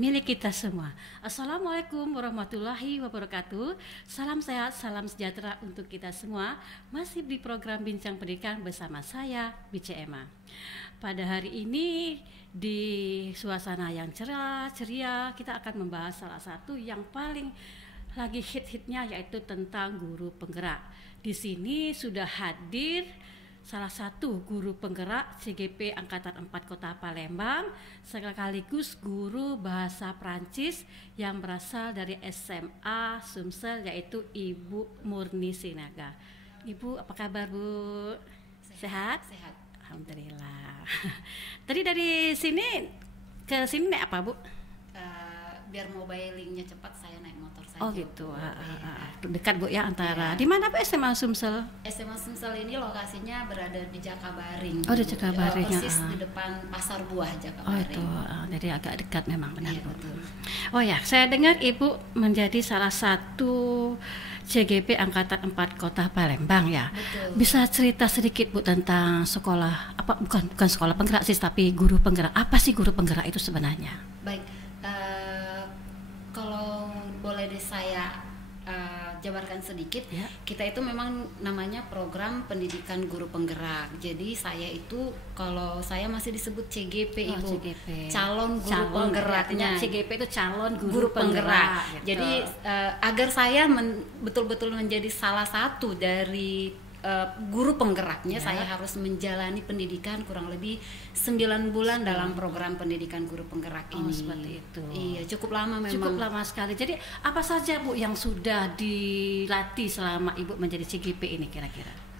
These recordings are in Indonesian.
milik kita semua. Assalamualaikum warahmatullahi wabarakatuh. Salam sehat, salam sejahtera untuk kita semua. Masih di program Bincang Pendidikan bersama saya, Bice Emma. Pada hari ini di suasana yang cerah, ceria, kita akan membahas salah satu yang paling lagi hit-hitnya, yaitu tentang guru penggerak. Di sini sudah hadir salah satu guru penggerak CGP Angkatan 4 Kota Palembang, sekaligus guru bahasa Prancis yang berasal dari SMA Sumsel, yaitu Ibu Murni Sinaga. Ibu, apa kabar, Bu? Sehat? Sehat. Alhamdulillah. Tadi dari sini ke sini naik apa, Bu? Biar mobilingnya cepat, saya naik motor saja. Oh gitu. Dekat, Bu, ya, antara. Iya. Di mana, Bu, SMA Sumsel? SMA Sumsel ini lokasinya berada di Jakabaring. Oh, di Jakabaring, persis di depan Pasar Buah Jakabaring. Oh itu, jadi agak dekat memang, benar. Iya, betul. Oh ya, saya dengar Ibu menjadi salah satu CGP Angkatan 4 Kota Palembang, ya. Betul. Bisa cerita sedikit, Bu, tentang sekolah, bukan sekolah penggerak sih, tapi guru penggerak. Apa sih guru penggerak itu sebenarnya? Baik, kalau boleh saya jabarkan sedikit, Ya. kita itu memang namanya program pendidikan guru penggerak. Jadi saya itu, kalau saya masih disebut CGP, Oh, Ibu, CGP. calon guru penggeraknya. CGP itu calon Guru penggerak. gitu. Jadi agar saya betul-betul menjadi salah satu dari guru penggeraknya, Ya. saya harus menjalani pendidikan kurang lebih 9 bulan dalam program pendidikan guru penggerak Oh, ini. seperti itu. Iya, cukup lama memang. Cukup lama sekali. Jadi apa saja, Bu, yang sudah dilatih selama Ibu menjadi CGP ini kira-kira?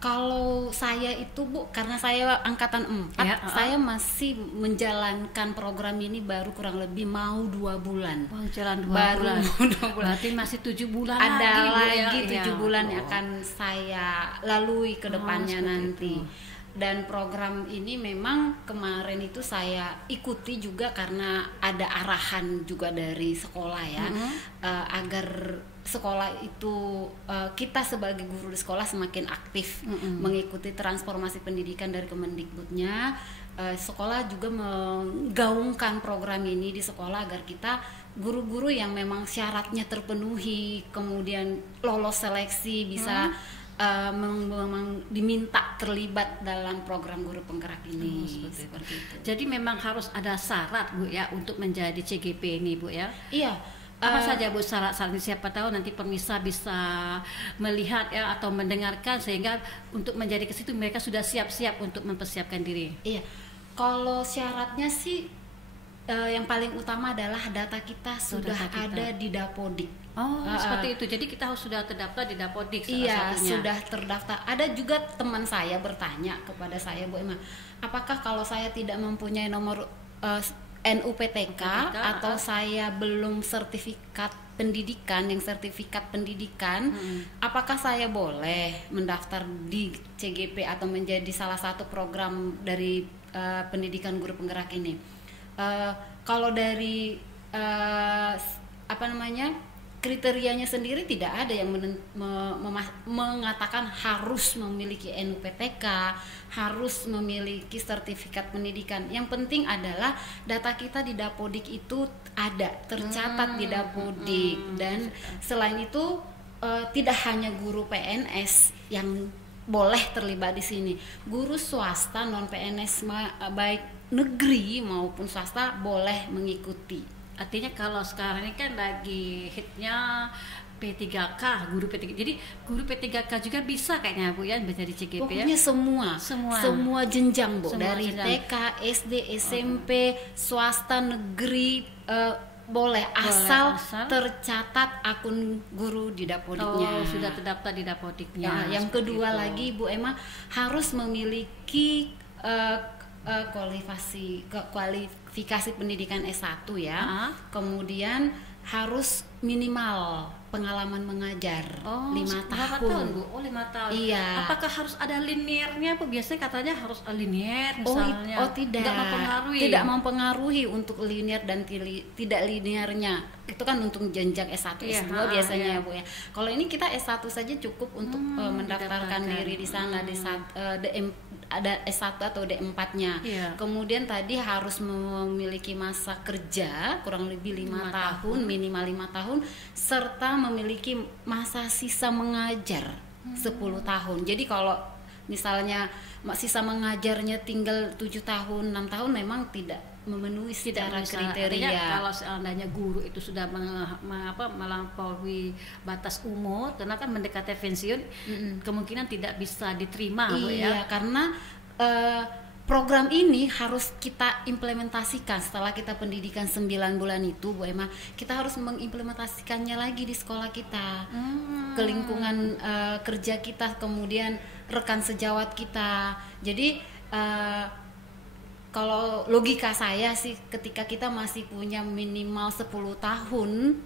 Kalau saya itu, Bu, karena saya angkatan 4, Ya, saya masih menjalankan program ini baru kurang lebih mau 2 bulan. Oh, jalan 2 Baru bulan. 2 bulan. Berarti masih 7 bulan Ada Bu, ya? lagi 7 Iya. bulan yang Oh. akan saya lalui ke depannya seperti nanti. itu. Dan program ini memang kemarin itu saya ikuti juga karena ada arahan juga dari sekolah, ya. Agar sekolah itu, kita sebagai guru di sekolah semakin aktif mengikuti transformasi pendidikan dari Kemendikbudnya. Sekolah juga menggaungkan program ini di sekolah agar kita guru-guru yang memang syaratnya terpenuhi, kemudian lolos seleksi, bisa memang diminta terlibat dalam program guru penggerak ini. Seperti itu. Jadi memang harus ada syarat, Bu, ya, untuk menjadi CGP ini, Bu, ya. Iya. Apa saja, Bu, syarat-syarat? Siapa tahu nanti pemirsa bisa melihat, ya, atau mendengarkan, sehingga untuk menjadi ke situ mereka sudah siap-siap untuk mempersiapkan diri. Iya. Kalau syaratnya sih yang paling utama adalah data kita sudah data kita. ada di Dapodik. Oh, seperti itu. Jadi kita harus sudah terdaftar di Dapodik salah Iya, satunya. sudah terdaftar. Ada juga teman saya bertanya kepada saya, Bu Emma, apakah kalau saya tidak mempunyai nomor NUPTK atau saya belum sertifikat pendidikan, apakah saya boleh mendaftar di CGP atau menjadi salah satu program dari pendidikan guru penggerak ini? Kalau dari kriterianya sendiri tidak ada yang mengatakan harus memiliki NUPTK, harus memiliki sertifikat pendidikan. Yang penting adalah data kita di Dapodik itu ada, tercatat di Dapodik. Dan selain itu tidak hanya guru PNS yang boleh terlibat di sini. Guru swasta non PNS baik negeri maupun swasta boleh mengikuti. Artinya kalau sekarang ini kan lagi hitnya P3K, guru P3K. Jadi guru P3K juga bisa kayaknya, Bu, ya, menjadi CGP. Pokoknya ya? Semua jenjang, Bu. Semua Dari jenjang. TK, SD, SMP, swasta, negeri, boleh asal tercatat akun guru di Dapodiknya. Oh, sudah terdaftar di Dapodiknya. Ya, yang Seperti kedua itu. lagi, Bu Emma, harus memiliki kualifikasi pendidikan S1, ya. Ah. Kemudian harus minimal pengalaman mengajar Oh, 5 berapa tahun. tahun Bu? Oh 5 tahun. Iya. Apakah harus ada linearnya? Bu? Biasanya katanya harus linear misalnya. Tidak. Nggak mempengaruhi. Tidak mempengaruhi untuk linear dan tidak linearnya. Itu kan untuk jenjang S1, Iya, S2 biasanya iya. ya Bu ya. Kalau ini kita S1 saja cukup untuk mendaftarkan diri di sana di ada S1 atau D4-nya. Iya. Kemudian tadi harus memiliki masa kerja kurang lebih 5 tahun, minimal 5 tahun, serta memiliki masa sisa mengajar 10 tahun. Jadi kalau misalnya sisa mengajarnya tinggal 7 tahun, 6 tahun memang tidak memenuhi secara kriteria. Artinya kalau seandainya guru itu sudah melampaui batas umur, karena kan mendekati pensiun, kemungkinan tidak bisa diterima, Bu, iya, ya. karena program ini harus kita implementasikan setelah kita pendidikan 9 bulan itu, Bu Emma. Kita harus mengimplementasikannya lagi di sekolah kita, ke lingkungan kerja kita, kemudian rekan sejawat kita. Jadi kalau logika saya sih, ketika kita masih punya minimal 10 tahun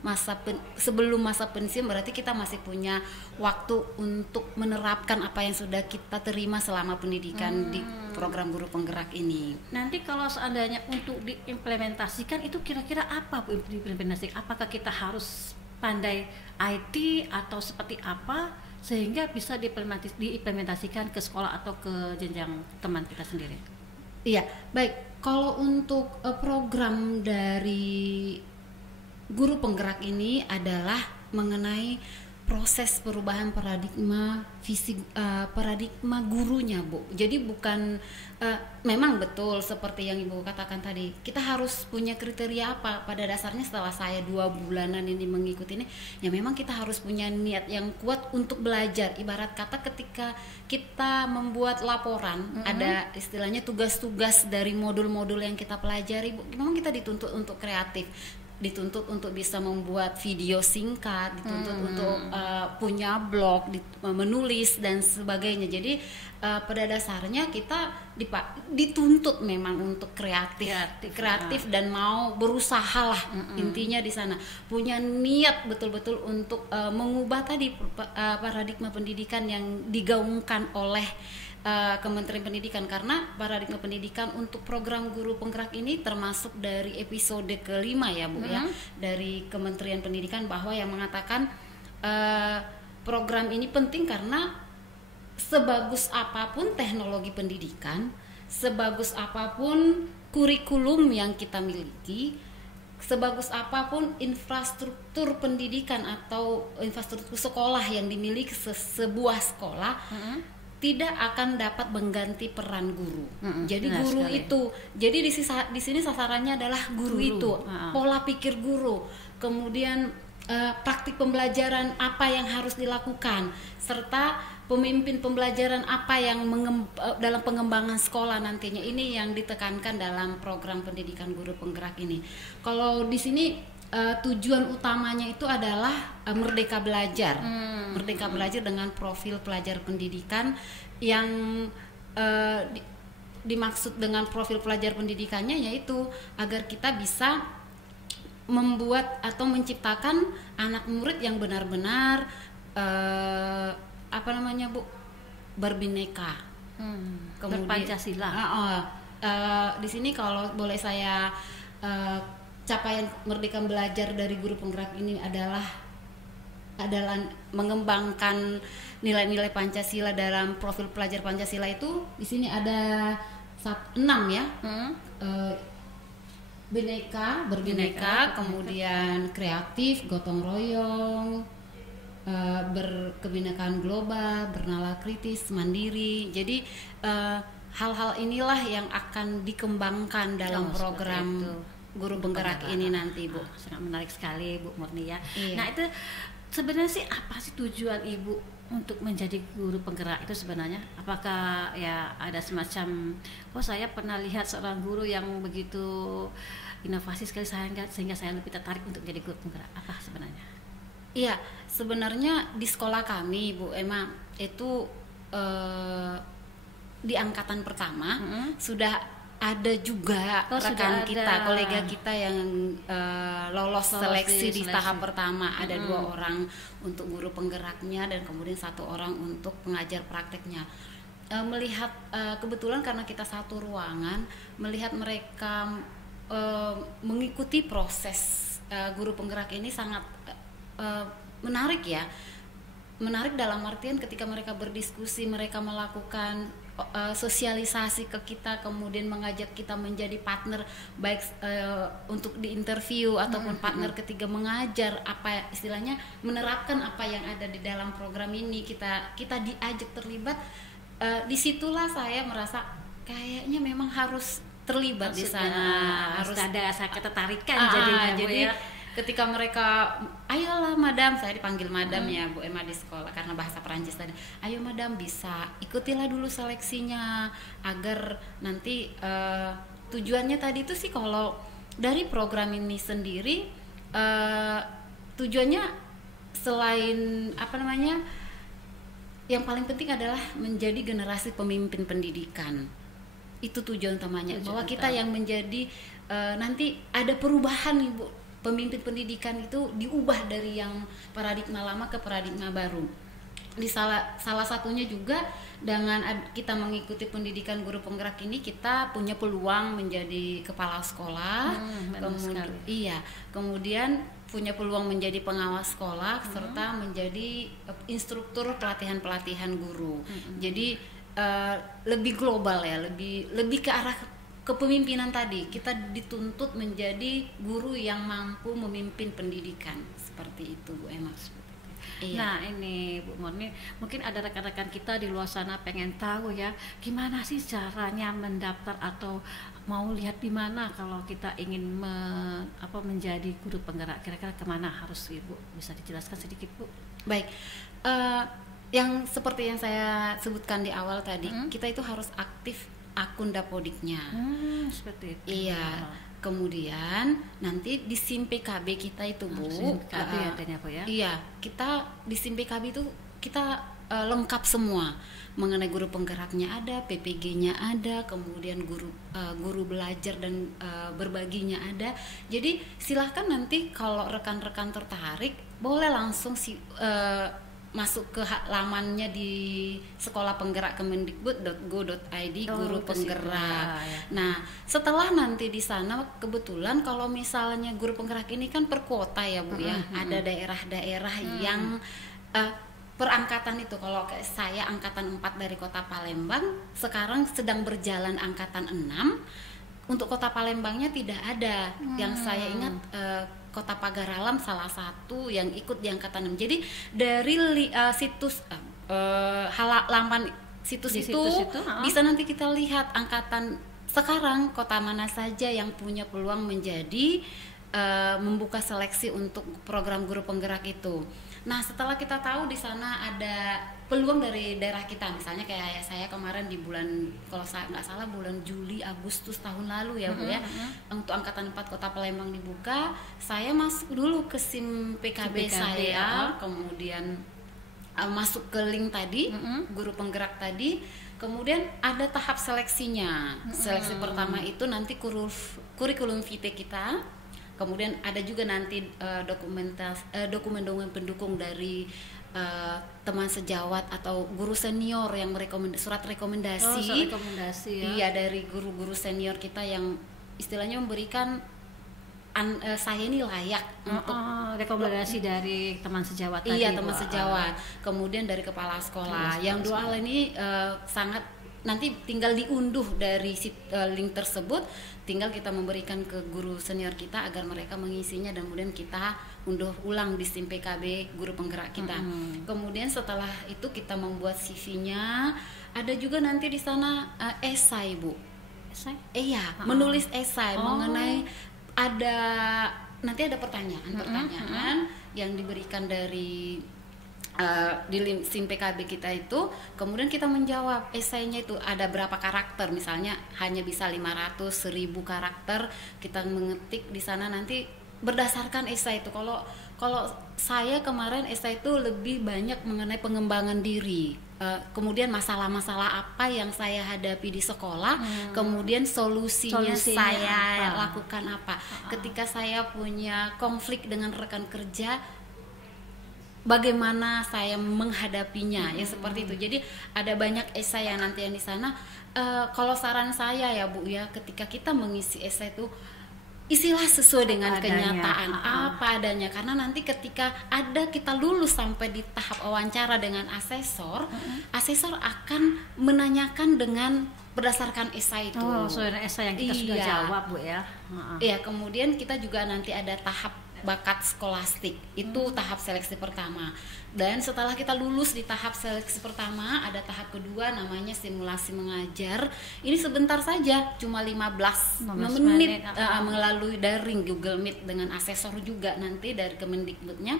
sebelum masa pensiun, berarti kita masih punya waktu untuk menerapkan apa yang sudah kita terima selama pendidikan di program guru penggerak ini. Nanti kalau seandainya untuk diimplementasikan itu kira-kira apa Bu diimplementasikan? Apakah kita harus pandai IT atau seperti apa sehingga bisa diimplementasikan ke sekolah atau ke jenjang teman kita sendiri? Iya, baik. Kalau untuk program dari guru penggerak ini adalah mengenai proses perubahan paradigma paradigma gurunya, Bu. Jadi bukan memang betul seperti yang Ibu katakan tadi. Kita harus punya kriteria apa? Pada dasarnya setelah saya 2 bulanan ini mengikuti ini, ya memang kita harus punya niat yang kuat untuk belajar. Ibarat kata ketika kita membuat laporan, ada istilahnya tugas-tugas dari modul-modul yang kita pelajari, Bu. Memang kita dituntut untuk kreatif, dituntut untuk bisa membuat video singkat, dituntut untuk punya blog, menulis dan sebagainya. Jadi pada dasarnya kita dituntut memang untuk kreatif dan mau berusaha lah, intinya di sana. Punya niat betul-betul untuk mengubah tadi paradigma pendidikan yang digaungkan oleh Kementerian Pendidikan, karena paradigma pendidikan untuk program guru penggerak ini termasuk dari episode kelima ya Bu ya, dari Kementerian Pendidikan, bahwa yang mengatakan program ini penting karena sebagus apapun teknologi pendidikan, sebagus apapun kurikulum yang kita miliki, sebagus apapun infrastruktur pendidikan atau infrastruktur sekolah yang dimiliki sebuah sekolah, tidak akan dapat mengganti peran guru. Jadi guru sekali. Jadi di sini sasarannya adalah guru. Itu, pola pikir guru, kemudian praktik pembelajaran apa yang harus dilakukan, serta pemimpin pembelajaran apa yang dalam pengembangan sekolah nantinya. Ini yang ditekankan dalam program pendidikan guru penggerak ini. Kalau di sini tujuan utamanya itu adalah merdeka belajar, merdeka belajar dengan profil pelajar pendidikan yang dimaksud dengan profil pelajar pendidikannya yaitu agar kita bisa membuat atau menciptakan anak murid yang benar-benar berbineka, kemudian berpancasila. Di sini kalau boleh saya capaian merdeka belajar dari guru penggerak ini adalah mengembangkan nilai-nilai Pancasila dalam profil pelajar Pancasila. Itu di sini ada 6 ya. Berbineka, kemudian kreatif, gotong royong, berkebinekaan global, bernalar kritis, mandiri. Jadi hal-hal inilah yang akan dikembangkan dalam program guru penggerak ini nanti, Bu. Sangat menarik sekali, Bu Murni ya. Iya. Nah, itu sebenarnya sih apa sih tujuan Ibu untuk menjadi guru penggerak itu sebenarnya? Apakah ya ada semacam, saya pernah lihat seorang guru yang begitu inovasi sekali sehingga saya lebih tertarik untuk menjadi guru penggerak. Apa sebenarnya? Iya, sebenarnya di sekolah kami, Bu Emma, itu di angkatan pertama sudah ada juga rekan kita, kolega kita yang lolos seleksi di tahap pertama. Ada 2 orang untuk guru penggeraknya dan kemudian 1 orang untuk pengajar prakteknya. Melihat kebetulan karena kita satu ruangan, melihat mereka mengikuti proses guru penggerak ini sangat menarik ya. Menarik dalam artian ketika mereka berdiskusi, mereka melakukan sosialisasi ke kita, kemudian mengajak kita menjadi partner baik untuk di interview ataupun partner ketiga mengajar apa istilahnya, menerapkan apa yang ada di dalam program ini. Kita diajak terlibat, disitulah saya merasa kayaknya memang harus terlibat di sana, harus ada ketertarikan jadinya. Jadi ketika mereka, ayolah madam, saya dipanggil madam ya Bu Emma di sekolah karena bahasa Perancis tadi, ayo madam bisa ikutilah dulu seleksinya agar nanti tujuannya tadi itu sih kalau dari program ini sendiri tujuannya selain yang paling penting adalah menjadi generasi pemimpin pendidikan. Itu tujuan utamanya, bahwa kita yang menjadi nanti ada perubahan nih Bu. Pemimpin pendidikan itu diubah dari yang paradigma lama ke paradigma baru. Di salah satunya juga dengan kita mengikuti pendidikan guru penggerak ini, kita punya peluang menjadi kepala sekolah, kemudian punya peluang menjadi pengawas sekolah, serta menjadi instruktur pelatihan guru. Jadi lebih global ya, lebih ke arah kepemimpinan tadi. Kita dituntut menjadi guru yang mampu memimpin pendidikan, seperti itu Bu Emma. Iya. Nah ini Bu Murni, mungkin ada rekan-rekan kita di luar sana pengen tahu ya, gimana sih caranya mendaftar atau mau lihat di mana kalau kita ingin menjadi guru penggerak, kira-kira kemana harus Ibu bisa dijelaskan sedikit Bu? Baik, yang seperti yang saya sebutkan di awal tadi, kita itu harus aktif akun Dapodiknya. Seperti itu. Iya. Kemudian nanti di SIM PKB kita itu Bu, PKB adanya Bu ya. Iya, kita di SIM PKB itu kita lengkap semua mengenai guru penggeraknya ada, PPG-nya ada, kemudian guru belajar dan berbaginya ada. Jadi silahkan nanti kalau rekan-rekan tertarik boleh langsung masuk ke lamannya di sekolah penggerak kemendikbud.go.id guru penggerak. Nah, setelah nanti di sana kebetulan kalau misalnya guru penggerak ini kan per kota ya Bu ya. Ada daerah-daerah yang perangkatan itu, kalau saya angkatan 4 dari Kota Palembang, sekarang sedang berjalan angkatan 6. Untuk Kota Palembangnya tidak ada. Yang saya ingat Kota Pagaralam salah satu yang ikut di angkatan 6. Jadi dari situs halaman situs itu bisa nanti kita lihat angkatan sekarang kota mana saja yang punya peluang menjadi membuka seleksi untuk program guru penggerak itu. Nah, setelah kita tahu di sana ada peluang dari daerah kita, misalnya kayak saya kemarin di bulan, kalau saya nggak salah bulan Juli Agustus tahun lalu ya Bu ya, untuk angkatan 4 Kota Palembang dibuka, saya masuk dulu ke SIM PKB saya, kemudian masuk ke link tadi, guru penggerak tadi, kemudian ada tahap seleksinya. Seleksi pertama itu nanti kurikulum vitae kita. Kemudian ada juga nanti dokumen-dokumen pendukung dari teman sejawat atau guru senior yang surat rekomendasi. Surat rekomendasi ya. Iya, dari guru-guru senior kita yang istilahnya memberikan saya ini layak untuk rekomendasi dari teman sejawat tadi. Iya, teman sejawat. Kemudian dari kepala sekolah. Yang dua hal ini sangat nanti tinggal diunduh dari link tersebut, tinggal kita memberikan ke guru senior kita agar mereka mengisinya dan kemudian kita unduh ulang di SIM PKB guru penggerak kita. Kemudian setelah itu kita membuat CV-nya, ada juga nanti di sana esai Bu. Esai? Iya, menulis esai mengenai nanti ada pertanyaan yang diberikan dari di SIM PKB kita itu, kemudian kita menjawab esainya itu ada berapa karakter, misalnya hanya bisa 500, 1000 karakter, kita mengetik di sana nanti berdasarkan esai itu. Kalau saya kemarin esai itu lebih banyak mengenai pengembangan diri. kemudian masalah-masalah apa yang saya hadapi di sekolah, kemudian solusinya saya lakukan apa. Ketika saya punya konflik dengan rekan kerja, bagaimana saya menghadapinya, ya seperti itu. Jadi ada banyak esai yang nanti yang di sana. Kalau saran saya ya Bu ya, ketika kita mengisi esai itu isilah sesuai dengan kenyataan, apa adanya, karena nanti ketika kita lulus sampai di tahap wawancara dengan asesor, asesor akan menanyakan dengan berdasarkan esai itu. Soal esai yang kita sudah jawab Bu ya. Iya, kemudian kita juga nanti ada tahap bakat skolastik, itu tahap seleksi pertama. Dan setelah kita lulus di tahap seleksi pertama, ada tahap kedua namanya simulasi mengajar. Ini sebentar saja, cuma 15 menit melalui daring Google Meet dengan asesor juga nanti dari Kemendikbudnya,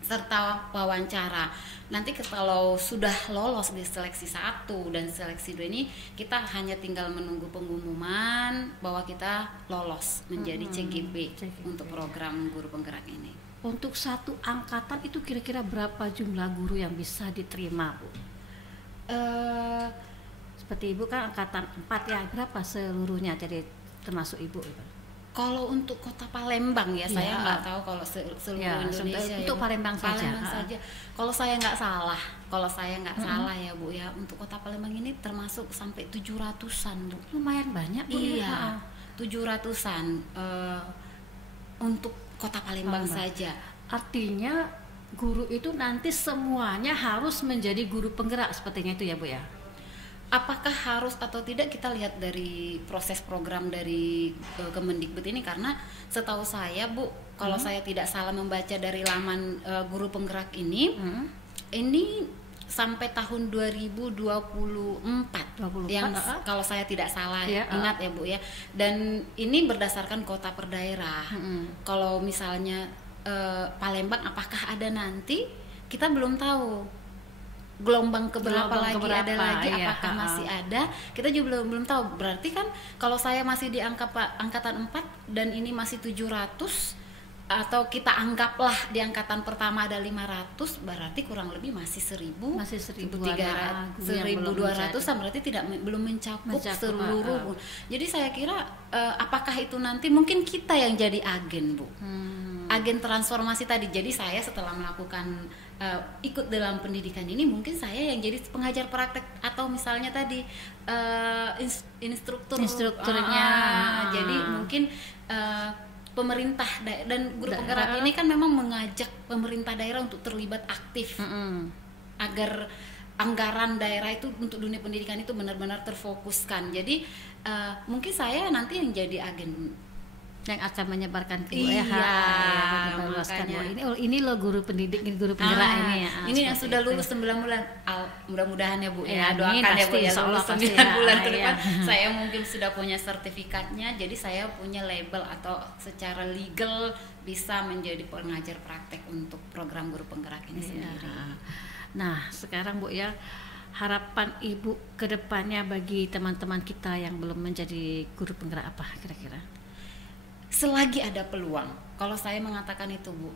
serta wawancara. Nanti kalau sudah lolos di seleksi 1 dan seleksi 2 ini, kita hanya tinggal menunggu pengumuman bahwa kita lolos menjadi CGP untuk program guru penggerak ini. Untuk satu angkatan itu kira-kira berapa jumlah guru yang bisa diterima Bu? Seperti Ibu kan angkatan 4 ya, berapa seluruhnya jadi termasuk Ibu? Kalau untuk Kota Palembang ya, saya nggak tahu kalau seluruh Indonesia. Untuk Palembang saja. Kalau saya nggak salah ya Bu ya, untuk Kota Palembang ini termasuk sampai 700-an Bu. Lumayan banyak Bu. Iya, 700-an untuk Kota Palembang saja. Artinya guru itu nanti semuanya harus menjadi guru penggerak sepertinya itu ya Bu ya? Apakah harus atau tidak, kita lihat dari proses program dari Kemendikbud ini, karena setahu saya Bu, kalau saya tidak salah membaca dari laman guru penggerak ini, ini sampai tahun 2024 yang kalau saya tidak salah ingat ya Bu ya. Dan ini berdasarkan kota per daerah. Kalau misalnya Palembang apakah ada nanti, kita belum tahu. Gelombang keberapa ada lagi, apakah masih ada, kita juga belum tahu. Berarti kan kalau saya masih di angkatan 4 dan ini masih 700, atau kita anggaplah di angkatan pertama ada 500, berarti kurang lebih masih 1.200, berarti belum mencakup seluruh. Jadi saya kira apakah itu nanti mungkin kita yang jadi agen Bu, agen transformasi tadi. Jadi saya setelah melakukan ikut dalam pendidikan ini, mungkin saya yang jadi pengajar praktek, atau misalnya tadi instrukturnya. Jadi mungkin pemerintah dan guru penggerak ini kan memang mengajak pemerintah daerah untuk terlibat aktif, agar anggaran daerah itu untuk dunia pendidikan itu benar-benar terfokuskan. Jadi mungkin saya nanti yang jadi agen yang akan menyebarkan ke ini loh guru pendidik, ini guru penggerak ini ya. Ini yang sudah lulus 9 bulan. Mudah-mudahan ya Bu ya, doakan ya Bu ya, lulus 9 bulan ke depan. Saya mungkin sudah punya sertifikatnya, jadi saya punya label atau secara legal bisa menjadi pengajar praktek untuk program guru penggerak ini sendiri. Nah, sekarang Bu ya, harapan Ibu ke depannya bagi teman-teman kita yang belum menjadi guru penggerak apa kira-kira? Selagi ada peluang, kalau saya mengatakan itu Bu,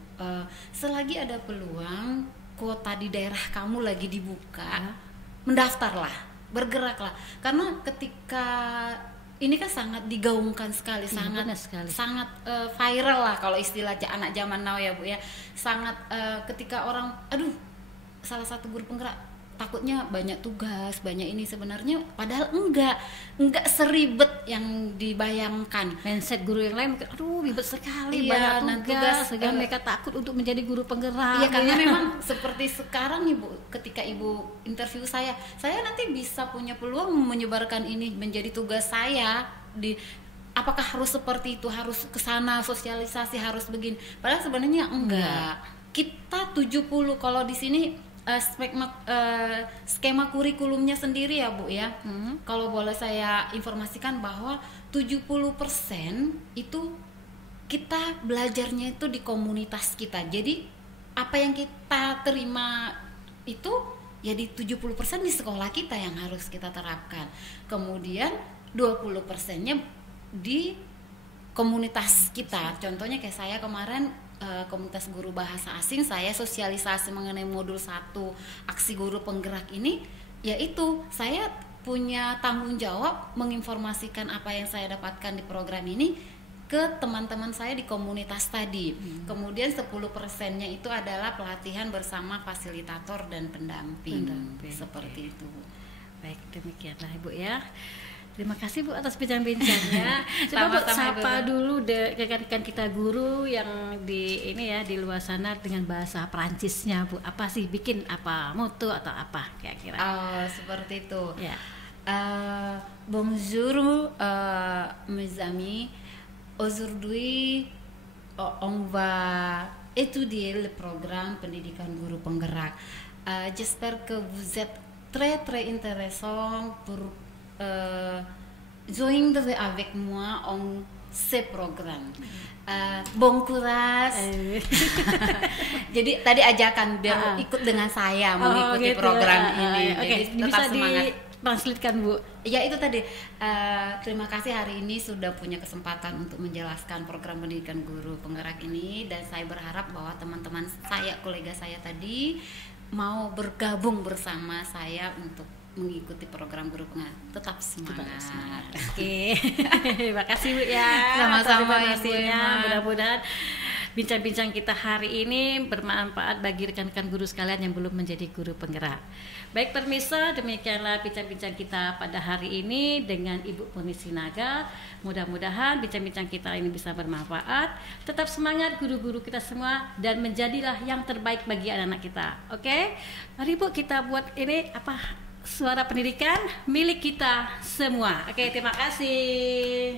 selagi ada peluang, kuota di daerah kamu lagi dibuka, mendaftarlah, bergeraklah. Karena ketika ini kan sangat digaungkan sekali, sangat viral lah kalau istilah anak zaman now ya Bu ya. Sangat ketika orang, salah satu guru penggerak takutnya banyak tugas, banyak ini, sebenarnya padahal enggak seribet yang dibayangkan. Mindset guru yang lain mungkin ribet sekali, banyak tugas sehingga mereka takut untuk menjadi guru penggerak. Iya, karena memang seperti sekarang Ibu, ketika Ibu interview saya nanti bisa punya peluang menyebarkan ini menjadi tugas saya apakah harus seperti itu, harus kesana sosialisasi, harus begini. Padahal sebenarnya enggak. Kita 70 kalau di sini skema kurikulumnya sendiri ya Bu ya. Kalau boleh saya informasikan bahwa 70% itu kita belajarnya itu di komunitas kita. Jadi apa yang kita terima itu ya di 70% di sekolah kita yang harus kita terapkan. Kemudian 20%-nya di komunitas kita. Contohnya kayak saya kemarin komunitas guru bahasa asing, saya sosialisasi mengenai modul 1 aksi guru penggerak ini, yaitu saya punya tanggung jawab menginformasikan apa yang saya dapatkan di program ini ke teman-teman saya di komunitas tadi. Kemudian 10%-nya itu adalah pelatihan bersama fasilitator dan pendamping. Seperti itu. Baik, demikianlah Ibu ya. Terima kasih Bu atas bincang-bincangnya. Coba Bu sapa dulu rekan-rekan kita guru yang di ini ya di luar sana dengan bahasa Perancisnya Bu. Apa sih bikin apa moto atau apa kira-kira? Seperti itu. Ya. Bonjour mes amis. Aujourd'hui on va étudier le programme pendidikan guru penggerak. J'espère que vous êtes très intéressant pour joindre avec moi en ce programme. Bon courage. Jadi tadi ajakan biar ikut dengan saya mengikuti program ini. Jadi tetap bisa semangat. Translatekan Bu. Ya itu tadi. Terima kasih hari ini sudah punya kesempatan untuk menjelaskan program pendidikan guru penggerak ini, dan saya berharap bahwa teman-teman saya, kolega saya tadi mau bergabung bersama saya untuk mengikuti program guru penggerak. Tetap semangat. Oke. Terima kasih Bu ya. Sama-sama informasinya. Mudah-mudahan bincang-bincang kita hari ini bermanfaat bagi rekan-rekan guru sekalian yang belum menjadi guru penggerak. Baik pemirsa, demikianlah bincang-bincang kita pada hari ini dengan Ibu Purni Sinaga. Mudah-mudahan bincang-bincang kita ini bisa bermanfaat. Tetap semangat guru-guru kita semua dan menjadilah yang terbaik bagi anak-anak kita. Oke? Mari Bu kita buat ini suara pendidikan milik kita semua. Oke, terima kasih.